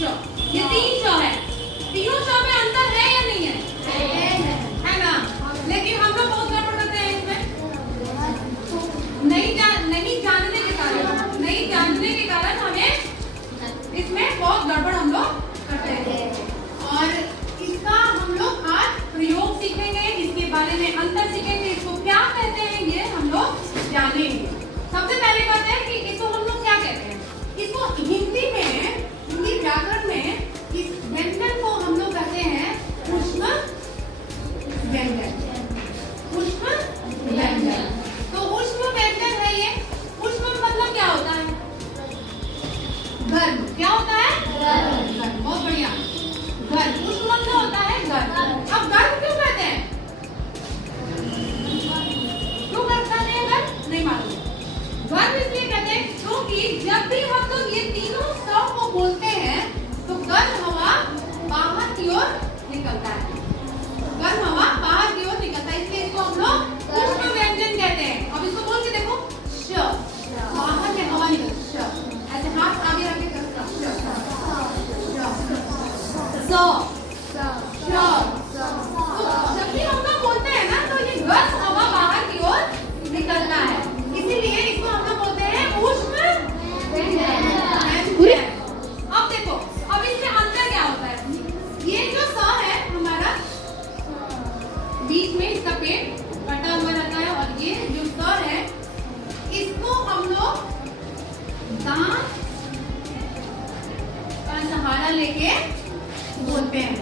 श, ये 3 श है। तीनों श में अंतर है या नहीं है? है ना? लेकिन हम लोग बहुत गड़बड़ करते हैं इसमें। नहीं जानने के कारण हमें इसमें बहुत गड़बड़ हम लोग करते हैं। और इसका हम लोग आज प्रयोग सीखेंगे, इसके बारे में अंतर सीखेंगे, इसको क्या कहते हैं ये हम लोग जानेंगे। सबसे पहले कहते हैं कि इसको हम लोग क्या कहते हैं। इसको हिंदी व्याकरण में इस व्यंजन को हम लोग कहते हैं पुष्प व्यंजन। पुष्प व्यंजन, तो पुष्प व्यंजन है ये। पुष्प मतलब क्या होता है? गर्भ। क्या होता है? गर्भ। बहुत बढ़िया, गर्भ। पुष्प मतलब होता है गर्भ। अब गर्भ क्यों कहते हैं? क्यों गर्भ कहते हैं? गर्भ नहीं मालूम। गर्भ इसलिए कहते हैं क्योंकि जब भी हम लोग ये तीनों शब्द को बोलते हैं तो गर्भ हवा बाहर की ओर निकलता है। गर्भ हवा बाहर की ओर निकलता है, इसलिए इसको हम लोग पुष्प व्यंजन कहते हैं। अब इसको बोल के देखो, श, बाहर से हवा निकलती है। ऐसे हाथ आगे रख के जब भी हम लोग बोलते हैं ना तो ये गर्भ हवा बाहर की ओर निकलता है, इसीलिए इसको हम लोग बोलते हैं पुष्प व्यंजन। अब देखो, अब इसमें अंतर क्या होता है? ये जो स है हमारा, बीच में इसका पेट कटा हुआ रहता है, और ये जो स है इसको हम लोग दांत का सहारा लेके बोलते हैं।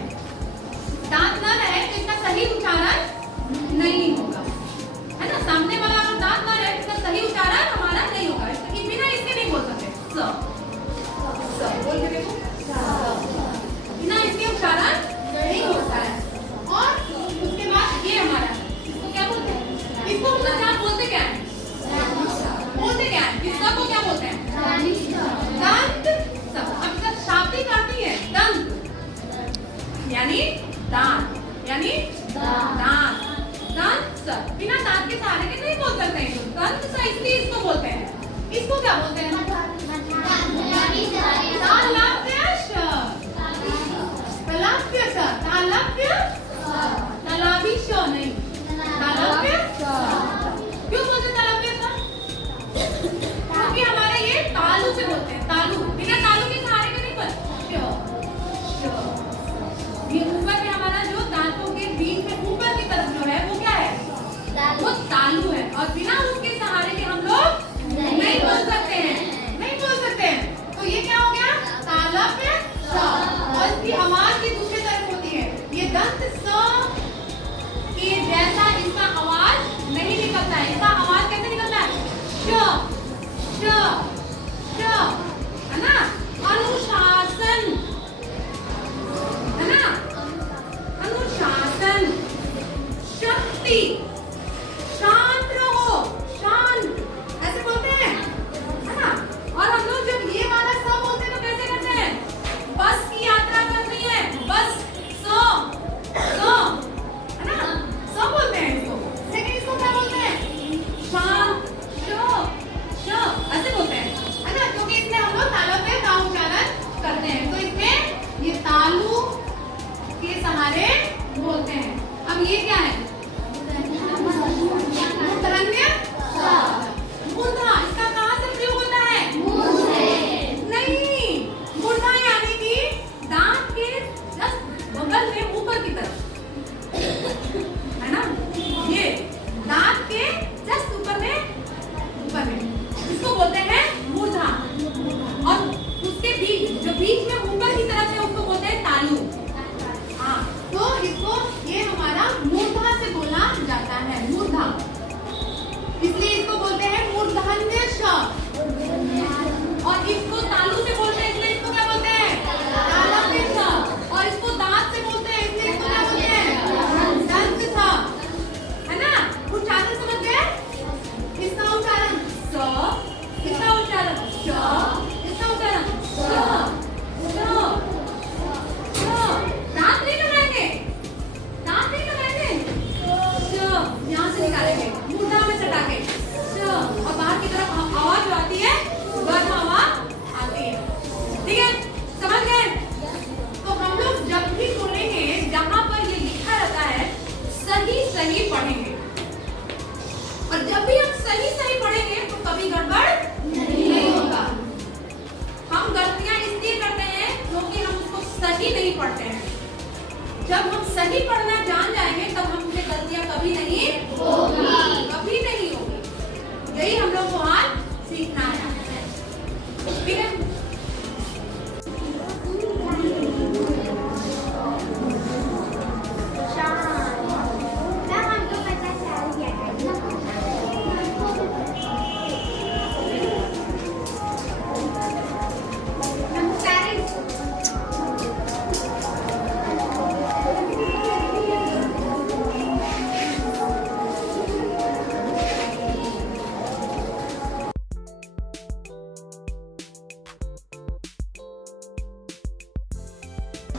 दांत ना रहे तो इसका सही उच्चारण नहीं होगा, है ना? सामने वाला अगर दांत ना रहे तो इसका सही उच्चारण हमारा नहीं होगा। बिना इसके नहीं बोल सकते। स बोल के देखो, बिना इसके उच्चारण नहीं होता है। और उसके बाद ये हमारा, इसको क्या बोलते हैं? इसको हम लोग क्या बोलते? क्या है? बोलते क्या है? इसका को क्या बोलते हैं? दंत। अब जब शाब्दिक आती है दंत यानी दांत, यानी दांत। दंत बिना दांत के सहारे के नहीं बोल सकते हैं। दंत इसलिए इसको बोलते हैं। इसको क्या बोलते हैं? तालव्य श नहीं, तालव्य। क्यों बोलते तालव्य श? क्योंकि हमारे ये तालु से बोलते हैं। तालु, बिना तालु के सहारे के नहीं बोलते। ये ऊपर में हमारा जो दांतों के बीच में ऊपर की तरफ जो है वो क्या है? वो तालु है, और बिना उसके सहारे के हम लोग नहीं बोल सकते हैं, नहीं बोल सकते हैं। तो ये क्या हो गया? तालव्य श। और इसकी आवाज की दूसरी तरफ होती है। ये दंत स के जैसा इसका आवाज नहीं निकलता है। इसका आवाज कैसे निकलता है? श, श, श, है ना? अनुशासन, है ना? अनुशासन। शक्ति, शांत रहो, शांत, ऐसे बोलते हैं, है ना? और हम लोग जब ये वाला स बोलते हैं तो कैसे करते हैं? बस की यात्रा करनी है, बस सो, है ना? सो बोलते हैं इसको। लेकिन इसको क्या बोलते हैं? शांत, शो, ऐसे बोलते हैं, है ना? क्योंकि इसमें हम लोग तालव्य का उच्चारण करते हैं, तो इसमें ये तालु के सहारे बोलते हैं। अब ये क्या है? मूर्धन्य स। मूर्धा, इसका कहाँ से प्रयोग होता है? मुंह से। नहीं, मूर्धा यानी कि दांत के जस्ट बगल में ऊपर की तरफ, है ना? ये दांत के जस्ट ऊपर में इसको बोलते हैं मूर्धा। और उसके बीच जो बीच में ऊपर की तरफ है उसको बोलते हैं तालु। हाँ, तो इसको ये हमारा मूर्धा से बोला जाता है, मूर्धा। इसलिए इसको बोलते हैं मूर्धन्य श। और इसको तालु से बोलते हैं, इसलिए इसको क्या बोलते हैं? तालव्य श। और इसको दांत से बोलते हैं, इसलिए इसको क्या बोलते हैं? दंत स, है ना? उच्चारण समझ गए? इसका उच्चारण स, लिखना है, ठीक है।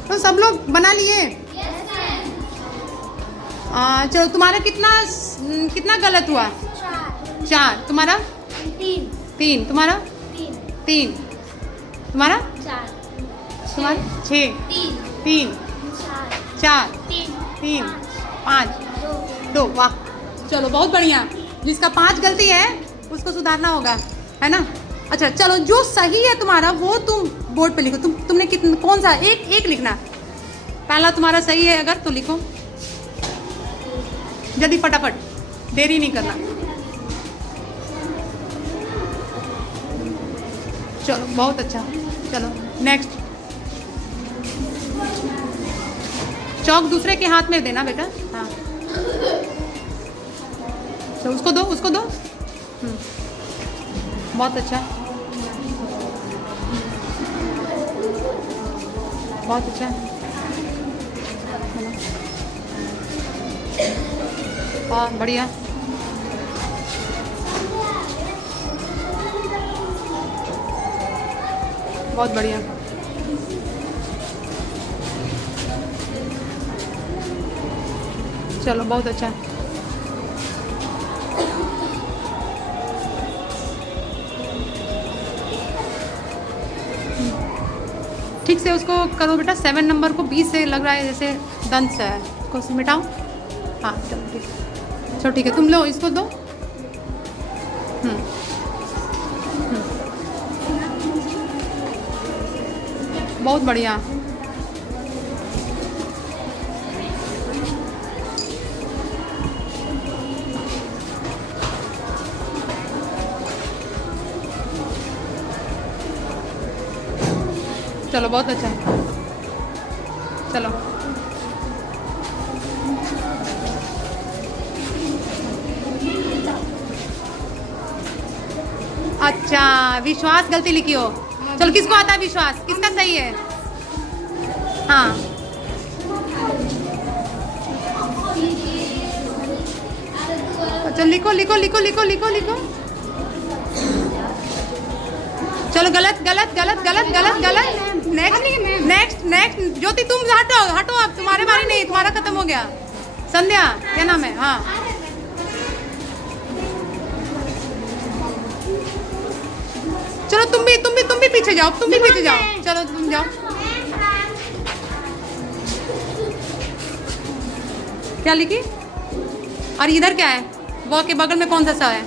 तो सब लोग बना लिए? चलो तुम्हारा कितना गलत हुआ? 4। तुम्हारा? 3। तुम्हारा? 3। तुम्हारा? 6। 3 4 3 5 2। वाह, चलो बहुत बढ़िया। जिसका 5 गलती है उसको सुधारना होगा, है ना। अच्छा चलो, जो सही है तुम्हारा वो तुम बोर्ड पे लिखो। तुमने कौन सा एक लिखना। पहला तुम्हारा सही है अगर तो लिखो जल्दी, फटाफट, देरी नहीं करना। चलो बहुत अच्छा। चलो नेक्स्ट। चौक दूसरे के हाथ में देना बेटा। हाँ तो उसको दो। बहुत अच्छा, बहुत अच्छा। हाँ बढ़िया। बहुत बढ़िया। चलो बहुत अच्छा। ठीक से उसको करो बेटा। 7 नंबर को 20 से लग रहा है जैसे दंत से है, उसको मिटाओ। हाँ चलो ठीक है। चलो ठीक है, तुम लो इसको दो। बहुत बढ़िया। चलो बहुत अच्छा है। चलो अच्छा, विश्वास गलती लिखी हो। चलो किसको आता है विश्वास? किसका सही है? हाँ अच्छा, लिखो। चलो गलत। नेक्स्ट। ज्योति तुम हटो अब, तुम्हारे बारे नहीं, तुम्हारा खत्म हो गया। संध्या क्या नाम है? हाँ चलो तुम भी पीछे जाओ। चलो तुम जाओ। क्या लिखी? और इधर क्या है? वो के बगल में कौन सा है?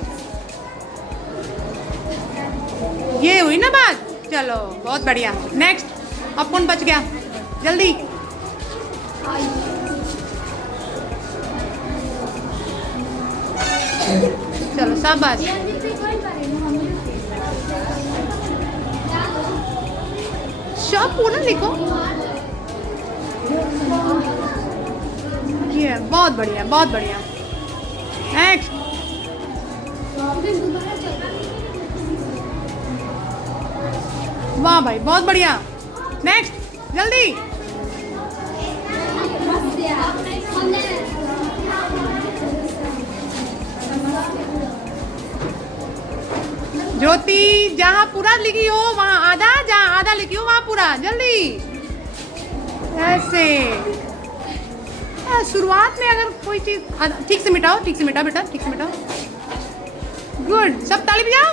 ये हुई ना बात। चलो बहुत बढ़िया। नेक्स्ट। अब कौन बच गया? जल्दी। चलो शाबाश। सब पूरा लिखो। ये बहुत बढ़िया। नेक्स्ट। वाह भाई बहुत बढ़िया। नेक्स्ट जल्दी। ज्योति जहाँ पूरा लिखी हो वहाँ आधा, जहाँ आधा लिखी हो वहाँ पूरा। जल्दी ऐसे। शुरुआत में अगर कोई चीज ठीक से मिटाओ बेटा, ठीक से मिटाओ। गुड, सब ताली बजाओ।